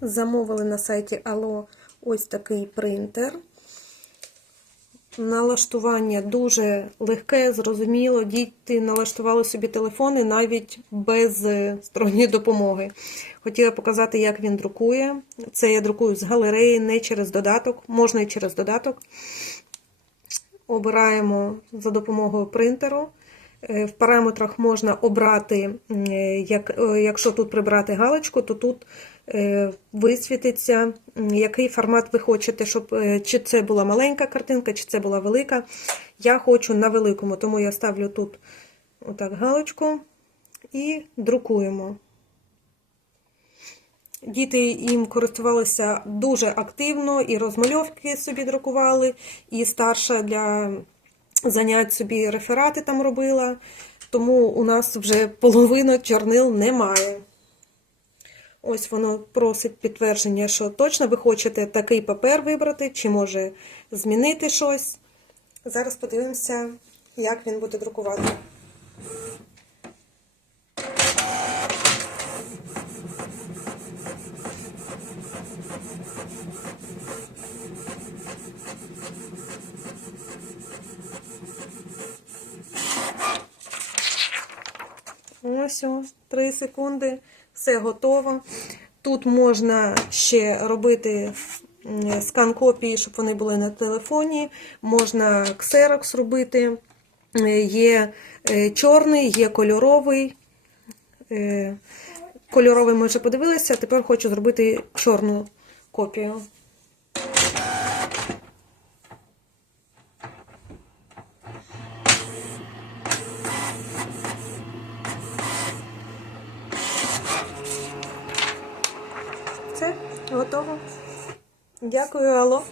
Замовили на сайті Allo ось такий принтер. Налаштування дуже легке, зрозуміло. Діти налаштували собі телефони навіть без е, сторонньої допомоги. Хотіла показати, як він друкує. Це я друкую з галереї, не через додаток, можна і через додаток. Обираємо за допомогою принтеру. Е, В параметрах можна обрати, як, е, якщо тут прибрати галочку, то тут е, висвітиться, який формат ви хочете, щоб чи це була маленька картинка, чи це була велика. Я хочу на великому, тому я ставлю тут отак галочку і друкуємо. Діти їм користувалися дуже активно, і розмальовки собі друкували, і старша для занять собі реферати там робила. Тому у нас вже половина чорнил немає. Ось воно просить підтвердження, що точно ви хочете такий папер вибрати, чи може змінити щось. Зараз подивимося, як він буде друкувати. Ось о, 3 секунди, все готово. Тут можна ще робити скан копії, щоб вони були на телефоні. Можна ксерокс робити. Е, Є е, чорний, є кольоровий. Е, Кольоровий ми вже подивилися, тепер хочу зробити чорну копію. Готово. Дякую, Алло.